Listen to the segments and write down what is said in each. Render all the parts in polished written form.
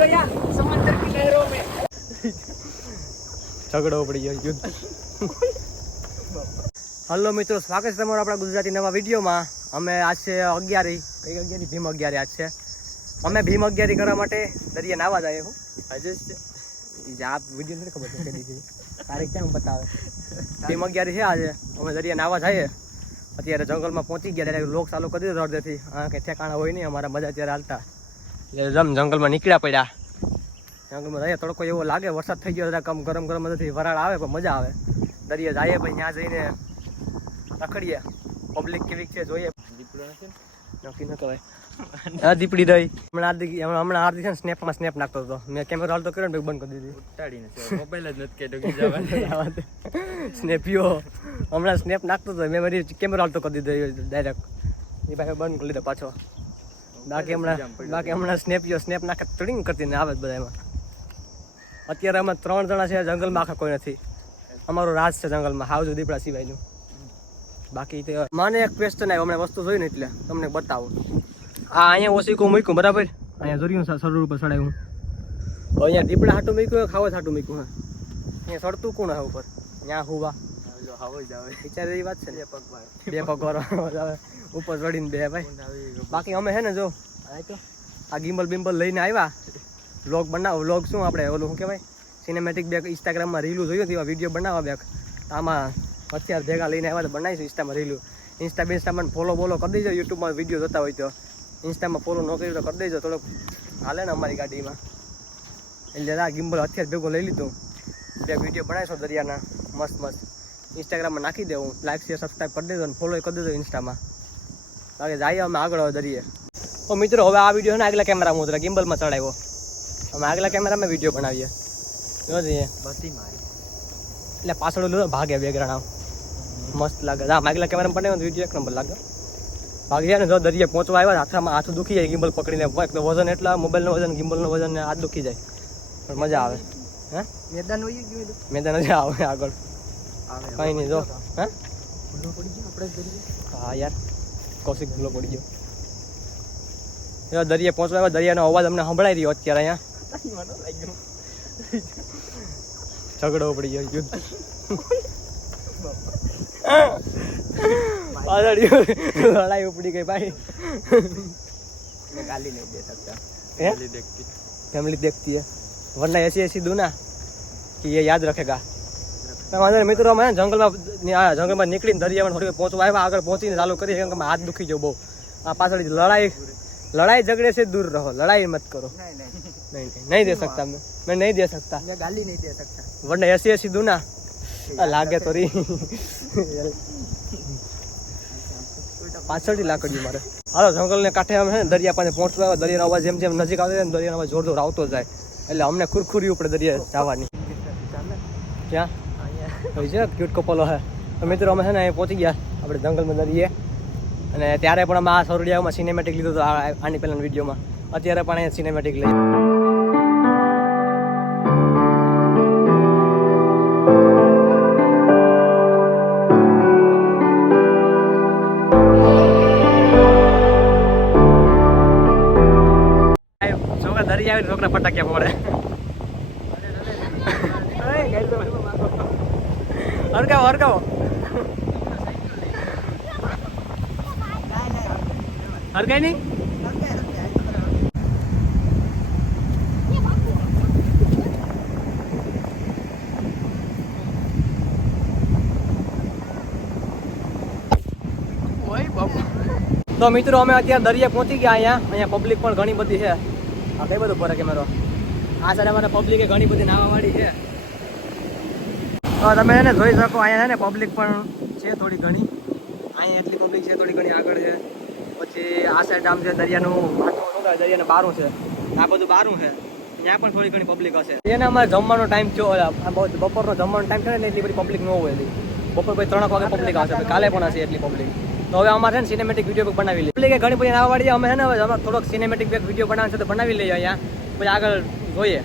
गया समंदर की लहरों में। ઝઘડો પડી ગયો યુદ્ધ. હલો મિત્રો, સ્વાગત છે તમારું આપણા ગુજરાતી નવા વિડીયોમાં. અમે આજ છે 11મી, કઈ 11મી? ભીમ 11 આજ છે. અમે ભીમ 11 કરવા માટે દરિયા નાવા જાય. હું આજે છે આ વિડીયો નથી ખબર છે કદી તારીખ ક્યાં બતાવે. ભીમ 11 છે આજે. અમે દરિયા નાવા જઈએ. અત્યારે જંગલમાં પહોંચી ગયા. ડાયરેક્ટ લોક ચાલુ કરી દીધો અડધેથી. હા, કંઈ ઠેકાણા હોય નહીં. અમારા મજા અત્યારે હાલતા જંગલમાં નીકળ્યા પડ્યા. જંગલમાં રહીએ, તડકો એવો લાગે, વરસાદ થઈ ગયો, જરાક ગરમ ગરમ નથી, વરાળ આવે પણ મજા આવે. દરિયા જઈએ ભાઈ, ત્યાં જઈને રખડીએ. પબ્લિક કેવી છે જોઈએ. નક્કી ન કહેવાય. હા, દીપડી રહી. હમણાં હાર્દિક છે ને સ્નેપમાં સ્નેપ નાખતો હતો. મેં કેમેરો હાલતો કર્યો ને બંધ કરી દીધી. ઉતાડીને મોબાઈલ જ નથી સ્નેપીઓ હમણાં સ્નેપ નાખતો હતો. મેં મારી કેમેરો હાલતો કરી દીધો ડાયરેક્ટ. એ ભાઈ બંધ કરી લીધો પાછો. બાકી હમણાં સ્નેપ નાખે ટ્રિંગ કરતી ને આવે જ બધા એમાં. અત્યારે અમે 3 જણા છે જંગલમાં, આખા કોઈ નથી. અમારો રાજ છે જંગલમાં, હાવજો દીપડા સિવાયનું. બાકી તે મને એક ક્વેશ્ચન આવ્યો હમણાં વસ્તુ જોઈ ને એટલે તમને બતાવું. આ અહીંયા ઓશીકું મૂક્યું બરાબર, અહીંયા જોર્યું સરોવર ઉપર ચડાવ્યું. અહીંયા દીપડા હાટું મૂક્યું, ખાવા હાટું મૂક્યું. હા, અહીંયા સડતું કોણ હે ઉપર? ત્યાં હુવા વિચાર એવી વાત છે ને. બે પગ આવે ઉપર ચડીને બે ભાઈ. બાકી અમે હે ને જો આ ગિમ્બલ બિમ્બલ લઈને આવ્યા. વ્લોગ શું આપણે ઓલું શું કહેવાય, સિનેમેટિક બેગ ઇન્સ્ટાગ્રામમાં રીલું જોયું તેવા વિડીયો બનાવવા બેગ. આમાં અત્યારે ભેગા લઈને આવ્યા તો બનાવીશું ઇન્સ્ટામાં રીલું. ઇન્સ્ટામાં ફોલો કરી દેજો. યુટ્યુબમાં વિડીયો જોતા હોય તો ઇન્સ્ટામાં ફોલો ન કર્યું તો કરી દેજો. થોડોક હાલે ને અમારી ગાડીમાં. એટલે આ ગિમ્બલ અત્યારે ભેગું લઈ લીધું. બે વિડીયો બનાવીશું દરિયાના મસ્ત ઇન્સ્ટાગ્રામમાં નાખી દેવું. લાઈક શેર સબસ્ક્રાઈબ કરી દેજો અને ફોલો કરી દેજો ઇન્સ્ટામાં. બાકી જઈએ અમે આગળ દરિયે. તો મિત્રો હવે આ વિડીયો ને આગલા કેમેરામાં ઉતરે, ગિમ્બલમાં ચડાવ્યો. અમે આગલા કેમેરામાં વિડીયો બનાવીએ. જોઈએ એટલે પાછળ ભાગે બેકગ્રાઉન્ડ મસ્ત લાગે. હા, આગલા કેમેરામાં બનાવ્યો વિડીયો એક નંબર લાગે. બાકી છે ને જો દરિયે પહોંચવા આવ્યા, હાથમાં હાથ દુખી જાય ગિમ્બલ પકડીને. વજન એટલા, મોબાઈલનું વજન, ગિમ્બલનું વજન ને હાથ દુખી જાય, પણ મજા આવે. હે મેદાન જ આવે આગળ કઈ નહીં. જો હા યાર, કૌશિક ભૂલો પડી ગયો. દરિયે પહોંચવા આવ્યા. દરિયાનો અવાજ અમને સંભળાઈ રહ્યો અત્યારે. અહીંયા ઝઘડો પડી ગયો, યુદ્ધ. લડાઈ ઉપડી ગઈ ભાઈ. ગાલી નહીં દે सकता, फैमिली देखती है वरना ऐसी दूना कि ये याद रखेगा. મિત્રો અમે જંગલમાં નીકળીને દરિયામાં થોડી પહોંચવા આવ્યા. આગળ પહોંચીને ચાલુ કરી કેમ કે હાથ દુખી ગયો બહુ. આ પાછળ લડાઈ ઝઘડે से दूर रहो, लड़ाई मत करो. नहीं दे सकता मैं नहीं दे सकता, गाली नहीं दे सकता वरना ऐसी दूना लागे तो रही. પાછળથી લાકડીઓ મારે. હાલો જંગલને કાંઠે અમે છે ને દરિયા પાસે પહોંચવા આવ્યા. દરિયાનો અવાજ જેમ નજીક આવતો જાય દરિયાનો અવાજ જોરદાર આવતો જાય. એટલે અમને ખુરખુરી ઉપડે દરિયા જવાની. ક્યાં હોય છે ક્યુટ કપલો હે. તો મિત્રો અમે છે ને અહીં પહોંચી ગયા આપણે જંગલમાં દરિયે. અને ત્યારે પણ અમે આ સરોડિયામાં સિનેમેટિક લીધું હતું આની પહેલાના વિડીયોમાં. અત્યારે પણ અહીંયા સિનેમેટિક લઈ. દરિયા આવીને છોકરા ફટાક્યા પડે. હરકાવો હરકાય નહીં. તો મિત્રો અમે અત્યારે દરિયા પહોંચી ગયા. અહીંયા પબ્લિક પણ ઘણી બધી છે. આ કઈ બધું ફરે કેમેરો. આ સાઈડ અમારે પબ્લિક ઘણી બધી નાવાવાળી છે. તો તમે એને જોઈ શકો અહીંયા છે ને પબ્લિક પણ છે થોડી ઘણી. અહીંયા એટલી પબ્લિક છે, થોડી ઘણી આગળ છે. પછી આ સાઈડ આમ છે દરિયાનું બારું છે. આ બધું બારું છે. ત્યાં પણ થોડી ઘણી પબ્લિક હશે. એને અમારે જમવાનો ટાઈમ થયો, બપોરનો જમવાનો ટાઈમ છે ને એટલી બધી પબ્લિક ન હોય. બપોર પછી 3 વાગે પબ્લિક આવશે. કાલે પણ હશે એટલી પબ્લિક. તો હવે અમારે છે ને સિનેમેટિક વિડીયો બનાવી લઈએ. પબ્લિક ઘણી બધી નાવાવાળી. અમે છે ને હવે થોડોક સિનેમેટિક વિડીયો બનાવવાનો છે તો બનાવી લઈએ અહીંયા. પછી આગળ જોઈએ.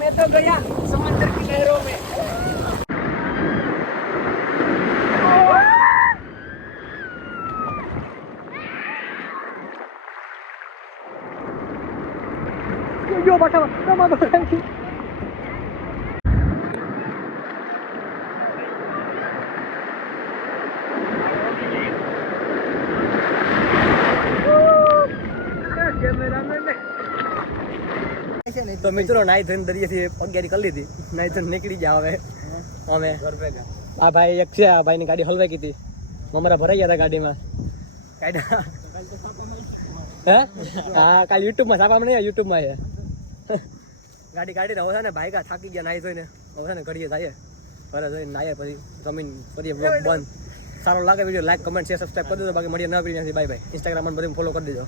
मैं तो गया समंदर की लहरों में. ગયો પાછા તમારો તો મિત્રો નાઈ ધોઈને દરિયાથી અગિયારી કરી લીધી નાઈ ધોઈને નીકળી ગયા હવે અમે આ ભાઈ એક છે આ ભાઈની ગાડી હલવાઈ ગઈ હતી અમારા ભરાઈ ગયા હતા ગાડીમાં કાઢ્યા હે હા કાલે યુટ્યુબમાં છાપા નહીં યુટ્યુબમાં છે ગાડી કાઢીને હવે છે ને ભાઈ થાકી ગયા નાઈ ધોઈને હવે છે ને ઘડીએ જાય ઘરે જઈને નાહીએ પછી જમીન કરીએ બંધ સારો લાગે video like comment share subscribe કરી દેજો બાકી મળીએ નવા વિડીયો બાય બાય ઇન્સ્ટાગ્રામ બધું ફોલો કરી દેજો